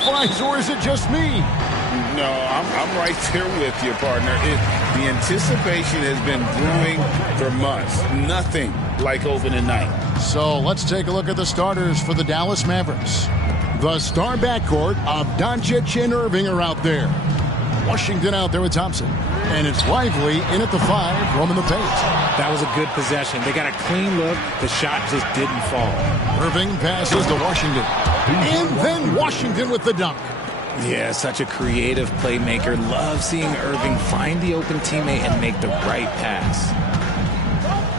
Flies, or is it just me? No, I'm right there with you, partner. The anticipation has been brewing for months. Nothing like opening night. So let's take a look at the starters for the Dallas Mavericks. The star backcourt of Doncic and Irving are out there. Washington out there with Thompson. And it's Lively in at the 5, roaming the paint. That was a good possession. They got a clean look. The shot just didn't fall. Irving passes to Washington. And then Washington with the dunk. Yeah, such a creative playmaker. Love seeing Irving find the open teammate and make the right pass.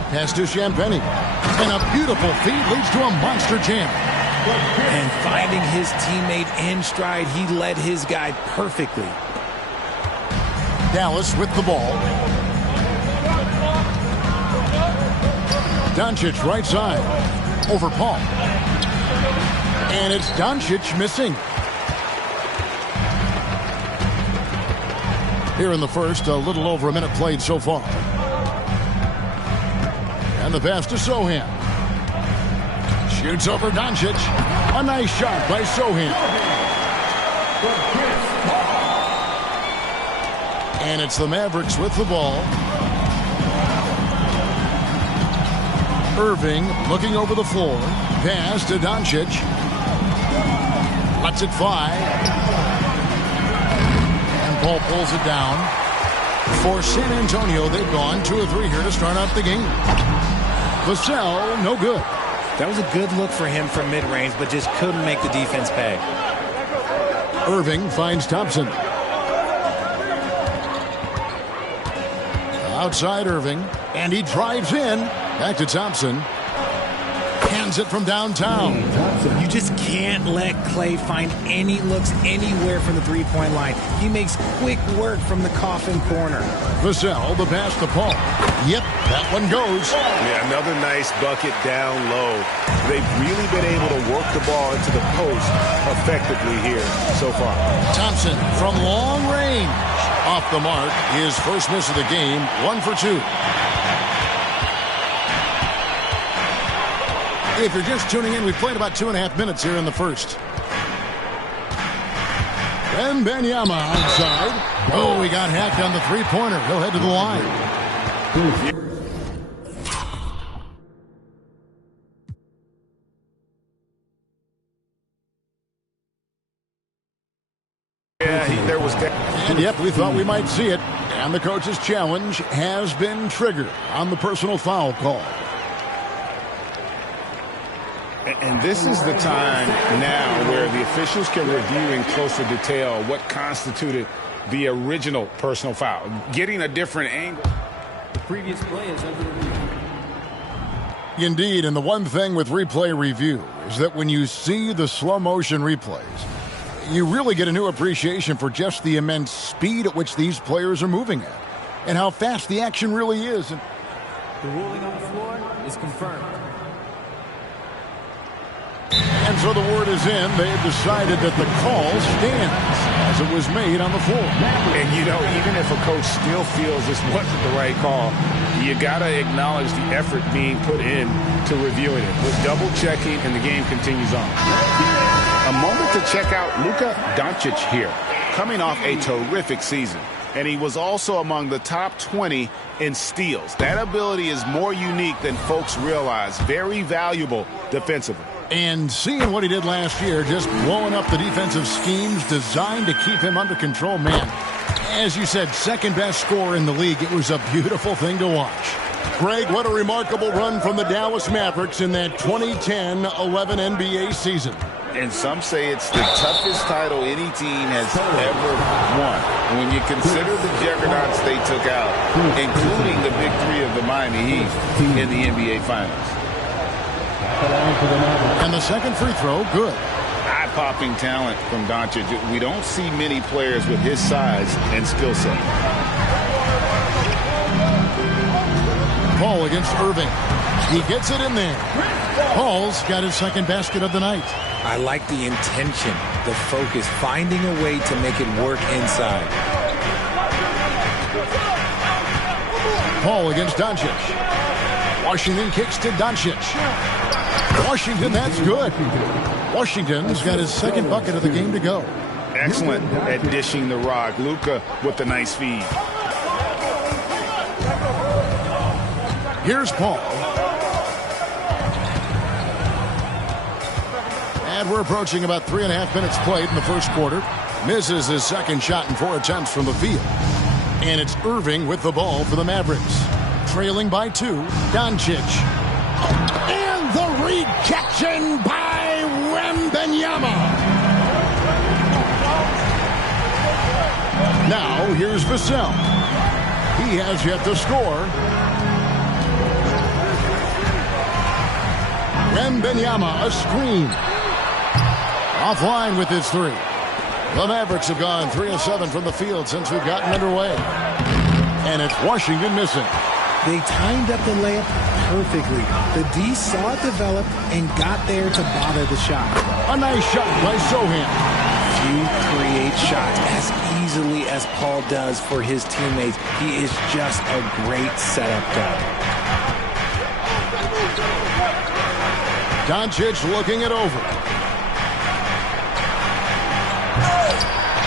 Pass to Champagnie. And a beautiful feed leads to a monster jam. And finding his teammate in stride, he led his guy perfectly. Dallas with the ball. Doncic right side. Over Paul. And it's Doncic missing. Here in the first, a little over a minute played so far. And the pass to Sohan. Shoots over Doncic. A nice shot by Sohan. And it's the Mavericks with the ball. Irving looking over the floor. Pass to Doncic. Lets it fly. And Paul pulls it down. For San Antonio, they've gone 2 of 3 here to start out the game. Vassell, no good. That was a good look for him from mid-range, but just couldn't make the defense pay. Irving finds Thompson. Outside Irving, and he drives in. Back to Thompson. Hands it from downtown. You just can't let Clay find any looks anywhere from the three-point line. He makes quick work from the coffin corner. Vassell, the pass to Paul. Yep, that one goes. Yeah, another nice bucket down low. They've really been able to work the ball into the post effectively here so far. Thompson from long range. Off the mark, his first miss of the game, 1 for 2. If you're just tuning in, we've played about 2.5 minutes here in the first. And Benyama outside. Oh, he got hacked on the three-pointer. He'll head to the line. Yeah, there was that. And yep, we thought we might see it. And the coach's challenge has been triggered on the personal foul call. And this is the time now where the officials can review in closer detail what constituted the original personal foul. Getting a different angle. The previous play is under review. Indeed, and the one thing with replay review is that when you see the slow motion replays, you really get a new appreciation for just the immense speed at which these players are moving at and how fast the action really is. The ruling on the floor is confirmed. And so the word is in. They've decided that the call stands as it was made on the floor. And, you know, even if a coach still feels this wasn't the right call, you got to acknowledge the effort being put in to reviewing it. With double-checking, and the game continues on. A moment to check out Luka Doncic here, coming off a terrific season. And he was also among the top 20 in steals. That ability is more unique than folks realize. Very valuable defensively. And seeing what he did last year, just blowing up the defensive schemes designed to keep him under control, man. As you said, second best scorer in the league. It was a beautiful thing to watch. Greg, what a remarkable run from the Dallas Mavericks in that 2010-11 NBA season. And some say it's the toughest title any team has ever won. When you consider the juggernauts they took out, including the big three of the Miami Heat in the NBA Finals. And the second free throw, good. I eye-popping talent from Doncic. We don't see many players with his size and skill set. Paul against Irving. He gets it in there. Paul's got his second basket of the night. I like the intention, the focus, finding a way to make it work inside. Paul against Doncic. Washington kicks to Doncic. Washington, that's good. Washington's got his second bucket of the game to go. Excellent at dishing the rock. Luka with the nice feed. Here's Paul. And we're approaching about 3.5 minutes played in the first quarter. Misses his second shot in 4 attempts from the field. And it's Irving with the ball for the Mavericks. Trailing by 2, Doncic. And the rejection by Wembanyama. Now here's Vassell. He has yet to score. Wembanyama, a screen. Offline with his 3. The Mavericks have gone 3 of 7 from the field since we've gotten underway. And it's Washington missing. They timed up the layup perfectly. The D saw it develop and got there to bother the shot. A nice shot by Sohan. Few create shots as easily as Paul does for his teammates. He is just a great setup guy. Doncic looking it over.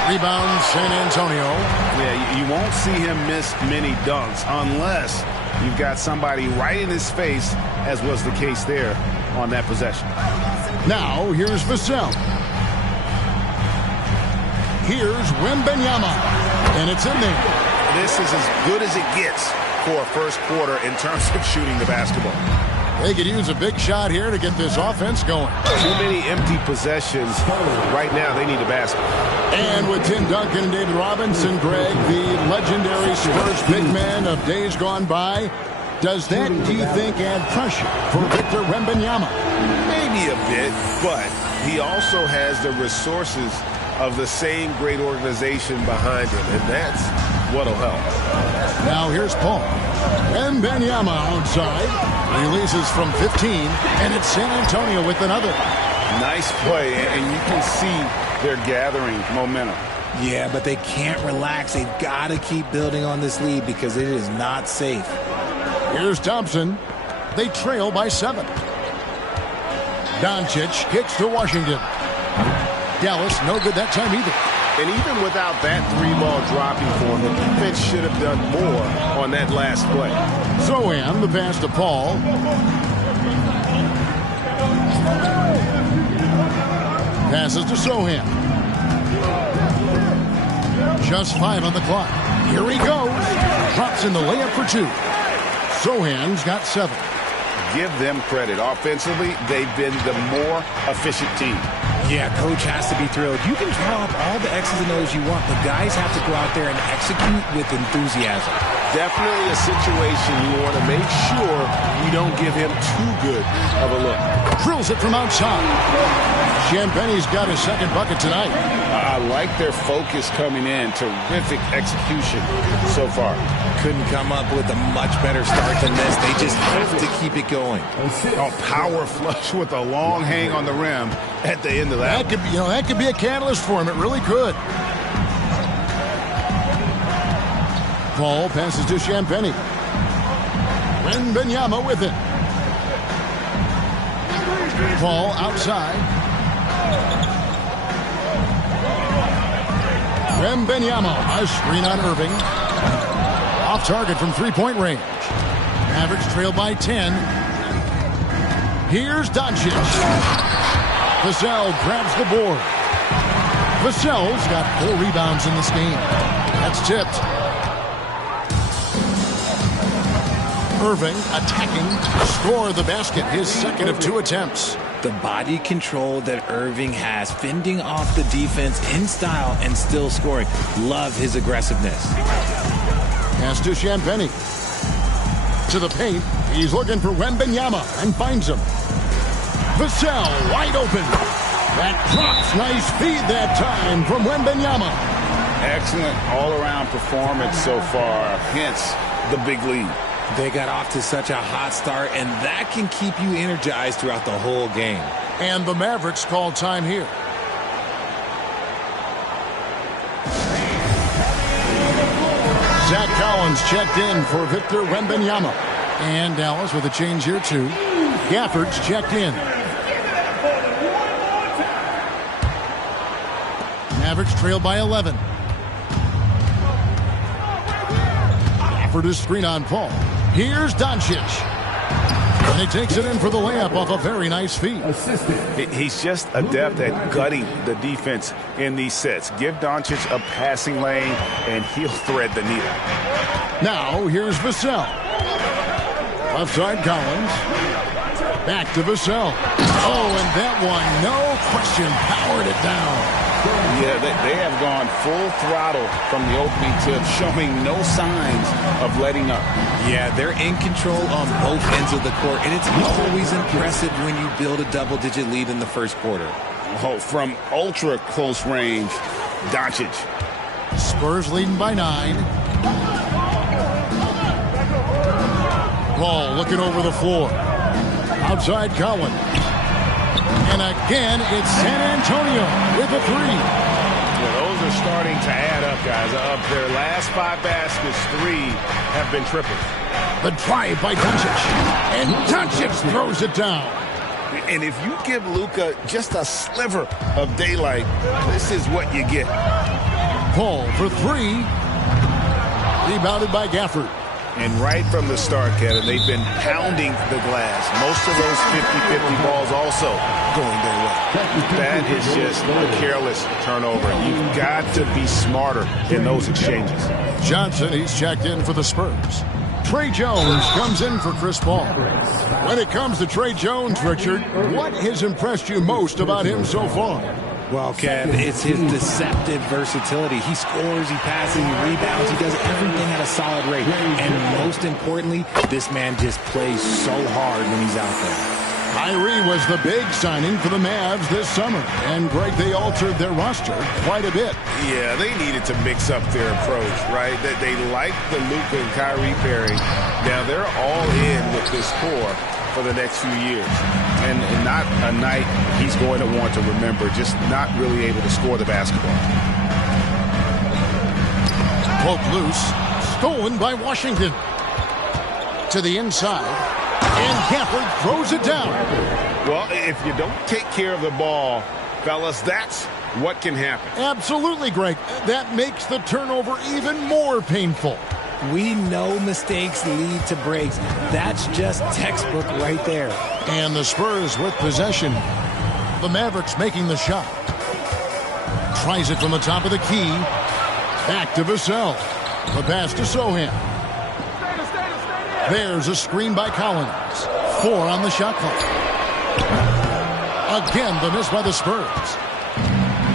Rebound, San Antonio. Yeah, you won't see him miss many dunks unless you've got somebody right in his face, as was the case there on that possession. Now, here's Vassell. Here's Wembanyama. And it's in there. This is as good as it gets for a first quarter in terms of shooting the basketball. They could use a big shot here to get this offense going. Too many empty possessions. Right now, they need a basket. And with Tim Duncan and David Robinson, Greg, the legendary Spurs big man of days gone by, does that, do you think, add pressure for Victor Wembanyama? Maybe a bit, but he also has the resources of the same great organization behind him, and that's what'll help. Now here's Paul. Wembanyama outside. Releases from 15, and it's San Antonio with another. Nice play, and you can see they're gathering momentum. Yeah, but they can't relax. They've got to keep building on this lead because it is not safe. Here's Thompson. They trail by 7. Doncic kicks to Washington. Dallas, no good that time either. And even without that 3-ball dropping for him, the defense should have done more on that last play. Sohan, the pass to Paul. Passes to Sohan. Just 5 on the clock. Here he goes. Drops in the layup for 2. Sohan's got 7. Give them credit. Offensively, they've been the more efficient team. Yeah, coach has to be thrilled. You can draw up all the X's and O's you want, but guys have to go out there and execute with enthusiasm. Definitely a situation you want to make sure you don't give him too good of a look. Drills it from outside. Champagne's got his second bucket tonight. I like their focus coming in. Terrific execution so far. Couldn't come up with a much better start than this. They just have to keep it going. A power flush with a long hang on the rim at the end of that. That could be, that could be a catalyst for him. It really could. Paul passes to Champagne. Wembanyama with it. Paul outside. Wembanyama, a screen on Irving. Off target from 3-point range. Mavericks trail by 10. Here's Doncic. Vassell grabs the board. Vassell's got 4 rebounds in this game. That's tipped. Irving attacking. Score the basket. His second of 2 attempts. The body control that Irving has, fending off the defense in style and still scoring. Love his aggressiveness. Pass to Champagne. To the paint. He's looking for Wembanyama and finds him. Vassell wide open. That drops. Nice feed that time from Wembanyama. Excellent all-around performance so far, hence the big lead. They got off to such a hot start, and that can keep you energized throughout the whole game. And the Mavericks call time here. Zach Collins checked in for Victor Wembanyama. And Dallas with a change here too. Gafford's checked in. Mavericks trail by 11. Gafford is screen on Paul. Here's Doncic. And he takes it in for the layup off a very nice feed. He's just adept at gutting the defense in these sets. Give Doncic a passing lane, and he'll thread the needle. Now, here's Vassell. Left side, Collins. Back to Vassell. Oh, and that one, no question, powered it down. Yeah, they have gone full throttle from the opening tip, showing no signs of letting up. Yeah, they're in control on both ends of the court, and it's always impressive when you build a double-digit lead in the first quarter. Oh, from ultra close range, Doncic. Spurs leading by 9. Paul looking over the floor. Outside Collins. And again, it's San Antonio with a 3. Yeah, those are starting to add up, guys. Of their last 5 baskets, 3 have been triples. The drive by Doncic. And Doncic throws it down. And if you give Luka just a sliver of daylight, this is what you get. Paul for 3. Rebounded by Gafford. And right from the start, Kevin, they've been pounding the glass. Most of those 50-50 balls also going their way. That is just a careless turnover. You've got to be smarter in those exchanges. Johnson, he's checked in for the Spurs. Trey Jones comes in for Chris Paul. When it comes to Trey Jones, Richard, what has impressed you most about him so far? Well, Kev, it's his deceptive versatility. He scores, he passes, he rebounds, he does everything at a solid rate. And most importantly, this man just plays so hard when he's out there. Kyrie was the big signing for the Mavs this summer. And, Greg, they altered their roster quite a bit. Yeah, they needed to mix up their approach, right? They like the Luka and Kyrie pairing. Now, they're all in with this core for the next few years. And not a night he's going to want to remember, just not really able to score the basketball. Poked loose. Stolen by Washington. To the inside. And Gafford throws it down. Well, if you don't take care of the ball, fellas, that's what can happen. Absolutely, Greg. That makes the turnover even more painful. We know mistakes lead to breaks. That's just textbook right there. And the Spurs with possession. The Mavericks making the shot. Tries it from the top of the key. Back to Vassell. The pass to Sohan. There's a screen by Collins. 4 on the shot clock. Again, the miss by the Spurs.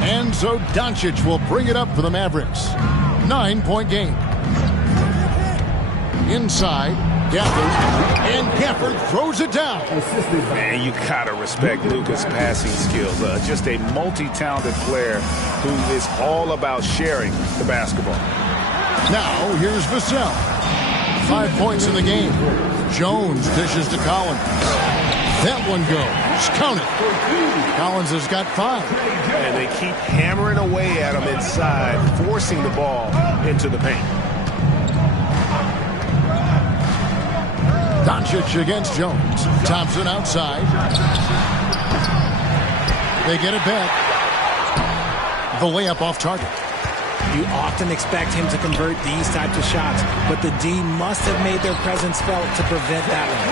And so Doncic will bring it up for the Mavericks. 9-point game. Inside, Gafford, and Gafford throws it down. Man, you gotta respect Luka's passing skills. Just a multi-talented player who is all about sharing the basketball. Now, here's Vassell. 5 points in the game. Jones dishes to Collins. That one goes. Count it. Collins has got 5. And they keep hammering away at him inside, forcing the ball into the paint. Doncic against Jones. Thompson outside. They get it back. The layup off target. You often expect him to convert these types of shots, but the D must have made their presence felt to prevent that one.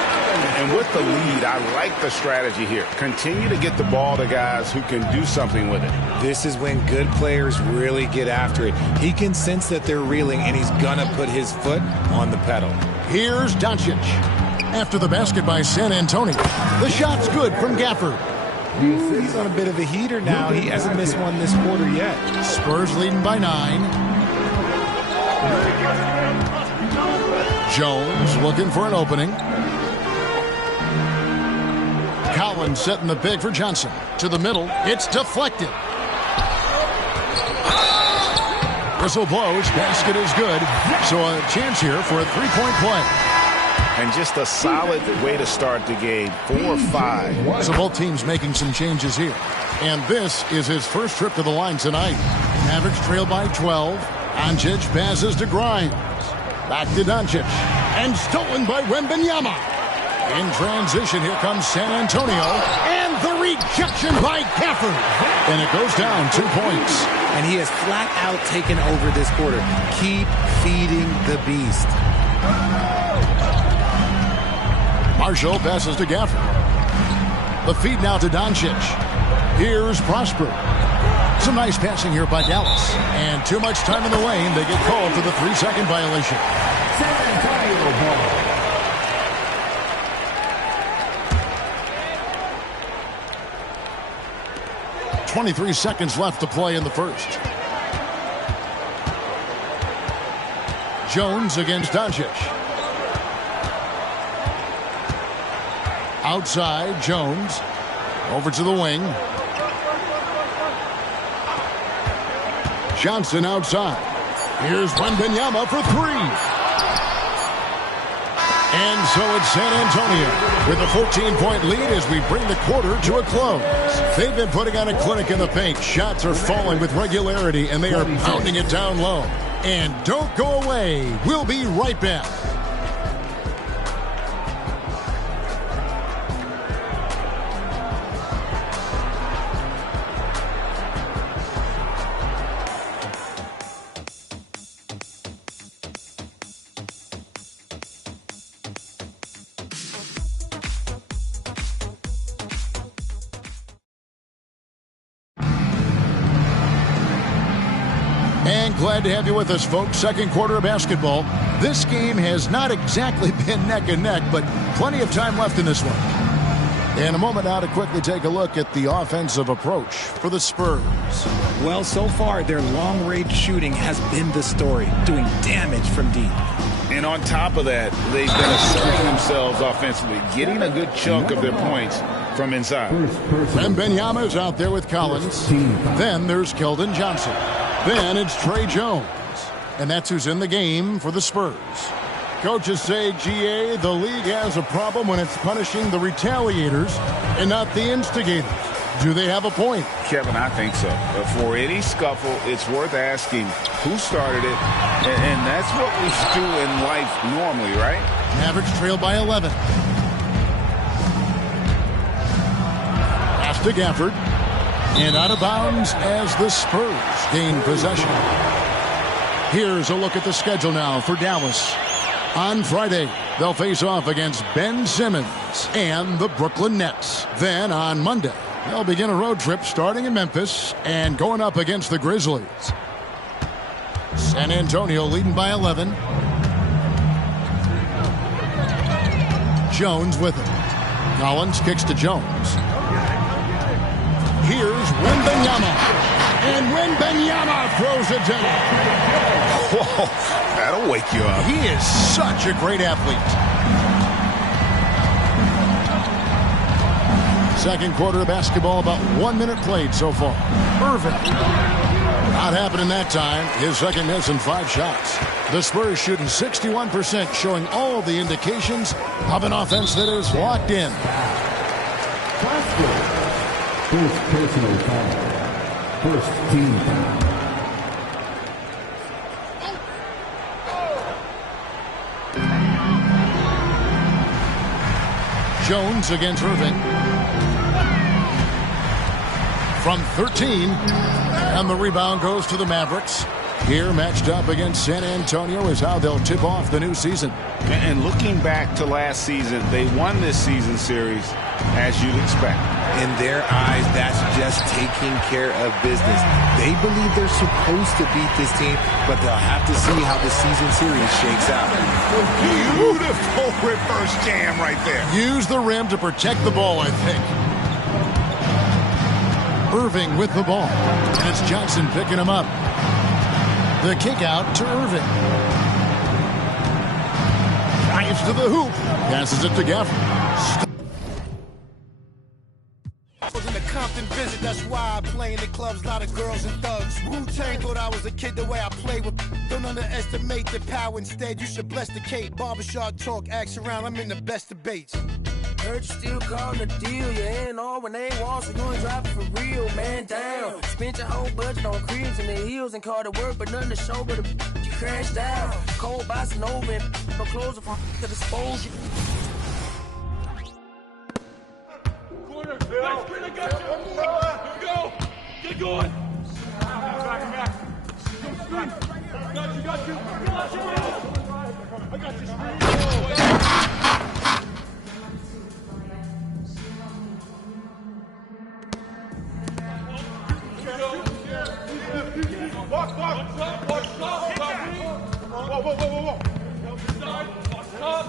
And with the lead, I like the strategy here. Continue to get the ball to guys who can do something with it. This is when good players really get after it. He can sense that they're reeling, and he's gonna put his foot on the pedal. Here's Doncic. After the basket by San Antonio, the shot's good from Gafford. He's on a bit of a heater now. He hasn't missed one this quarter yet. Spurs leading by 9. Jones looking for an opening. Collins setting the pick for Johnson. To the middle. It's deflected. Whistle blows. Basket is good. So a chance here for a three-point play. And just a solid way to start the game. 4-5. So both teams making some changes here. And this is his first trip to the line tonight. Mavericks trail by 12. Doncic passes to Grimes. Back to Doncic. And stolen by Wembanyama. In transition, here comes San Antonio. And the rejection by Gafford. And it goes down 2 points. And he has flat out taken over this quarter. Keep feeding the beast. Marshall passes to Gafford. The feed now to Doncic. Here's Prosper. Some nice passing here by Dallas. And too much time in the lane. They get called for the 3-second violation. 23 seconds left to play in the first. Jones against Doncic. Outside, Jones. Over to the wing. Johnson outside. Here's Wembanyama for three. And so it's San Antonio with a 14-point lead as we bring the quarter to a close. They've been putting on a clinic in the paint. Shots are falling with regularity, and they are pounding it down low. And don't go away. We'll be right back. And glad to have you with us, folks. Second quarter of basketball. This game has not exactly been neck and neck, but plenty of time left in this one. In a moment now to quickly take a look at the offensive approach for the Spurs. Well, so far, their long-range shooting has been the story, doing damage from deep. And on top of that, they've been asserting themselves offensively, getting a good chunk of their points from inside. Wembanyama is out there with Collins. Then there's Keldon Johnson. Then it's Trey Jones. And that's who's in the game for the Spurs. Coaches say, GA, the league has a problem when it's punishing the retaliators and not the instigators. Do they have a point? Kevin, I think so. But for any scuffle, it's worth asking who started it. And that's what we do in life normally, right? Mavericks trail by 11. Pass to Gafford. And out of bounds as the Spurs gain possession. Here's a look at the schedule now for Dallas. On Friday, they'll face off against Ben Simmons and the Brooklyn Nets. Then on Monday, they'll begin a road trip starting in Memphis and going up against the Grizzlies. San Antonio leading by 11. Jones with it. Collins kicks to Jones. Here's Wembanyama. And Wembanyama throws it down. Whoa, that'll wake you up. He is such a great athlete. Second quarter of basketball, about 1 minute played so far. Irving. Not happening that time. His second miss and 5 shots. The Spurs shooting 61%, showing all the indications of an offense that is locked in. First personal foul. First team foul. Jones against Irving. From 13. And the rebound goes to the Mavericks. Here matched up against San Antonio is how they'll tip off the new season. And looking back to last season, they won this season series as you'd expect. In their eyes, that's just taking care of business. They believe they're supposed to beat this team, but they'll have to see how the season series shakes out. Beautiful reverse jam right there. Use the rim to protect the ball, I think. Irving with the ball. And it's Johnson picking him up. The kick out to Irving. Drives to the hoop. Passes it to Gafford. often visit, that's why I play in the clubs, lot of girls and thugs. Wu-Tang thought I was a kid the way I play with. Don't underestimate the power, instead you should bless the Kate. Barbershop talk, axe around, I'm in the best debates. Heard you still calling the deal, you ain't all when they ain't walls, so you ain't driving for real, man down. Spent your whole budget on cribs and the heels and called it work, but nothing to show but you crashed out. Cold bossing over and no clothes from to dispose you. Corner, next screen, I got you. Here we go. Get going. Back. Got you. I got you, screen. Watch top. Whoa. Side, watch top.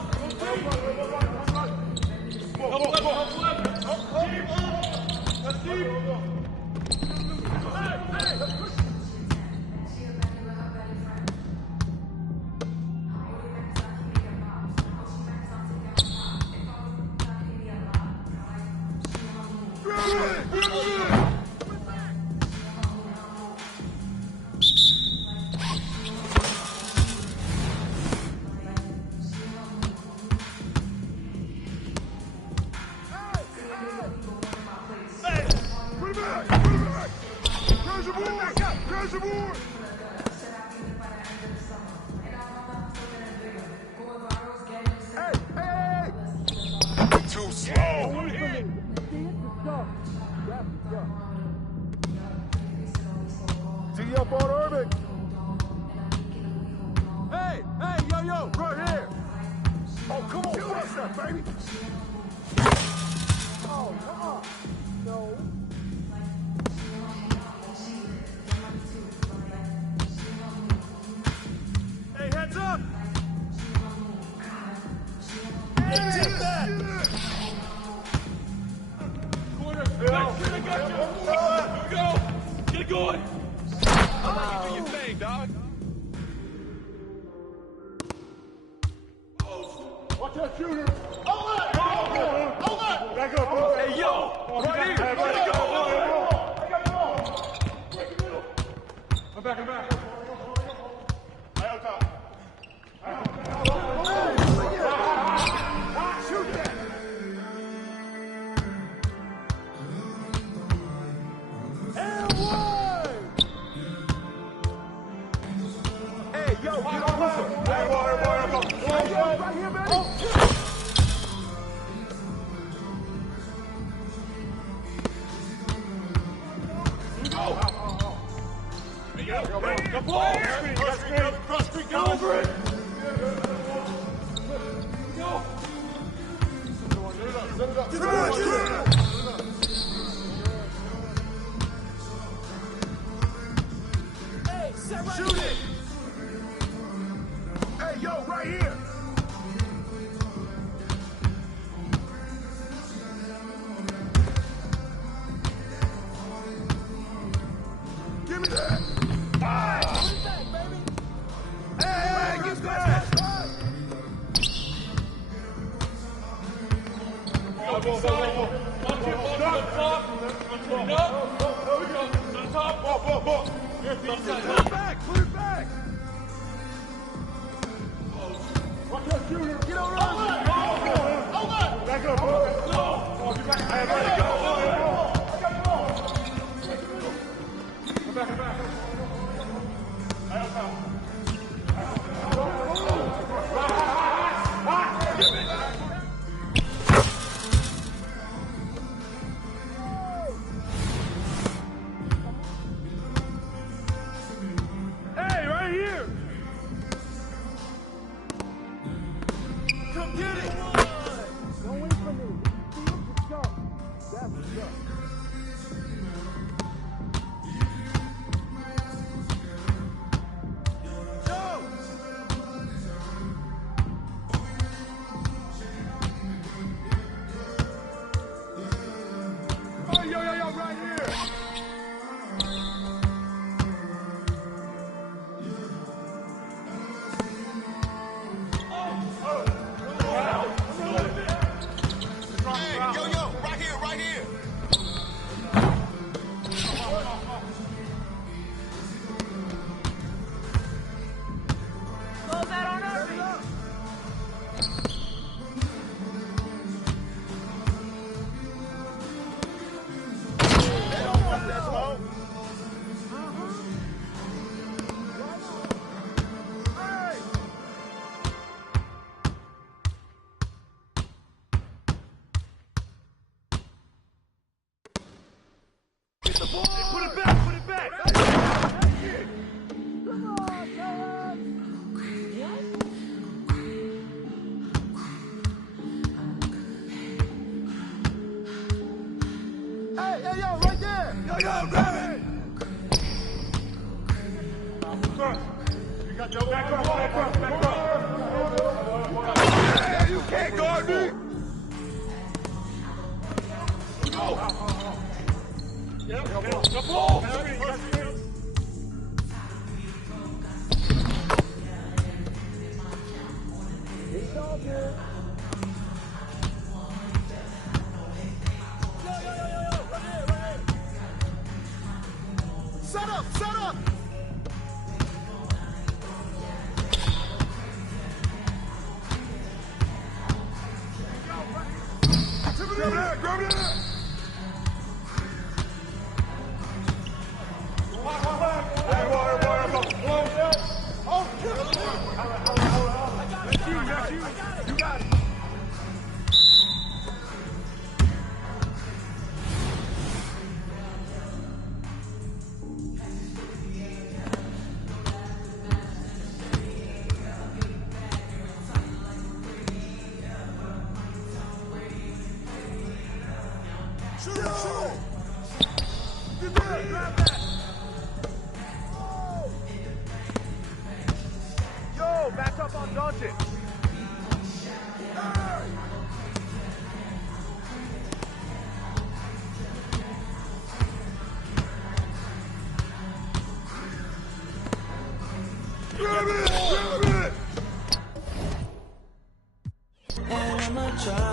That's deep. Hey. Yo, right here. Oh, come on, what's that, baby? Oh, no. Hey, heads up. Hey, take that. Corner. I got you. Here we go. Get it going. Oh. Do your thing, dog. Watch that shooter! Hold it! Back up, bro! Hey, yo! Right here! Let it go! I got the ball! Break the middle! I'm back. Right on top. Shoot that! And one! Hey, yo! Get on this! Hey, right here, baby! Cross street, go over it! Go! Set it up. Hey, set right shoot it! Hey, yo, right here! Give me that! Put it back! Watch that shooter! Get on right! Hold it! Back up, bro! No! Get back! I got the ball! Come back! I don't know. Hey, right here! Come get it! Don't wait for me. Let's go. You got double. Back up, back up, back up. Hey, you can't guard me. Go. Yep. The ball. It's all good. Set up, set up! Grab it, grab it! That's you. You got it. Shoot it, shoot it! Get that, grab that! Yo, back up on Dante. Grab it! Grab it! And I'ma try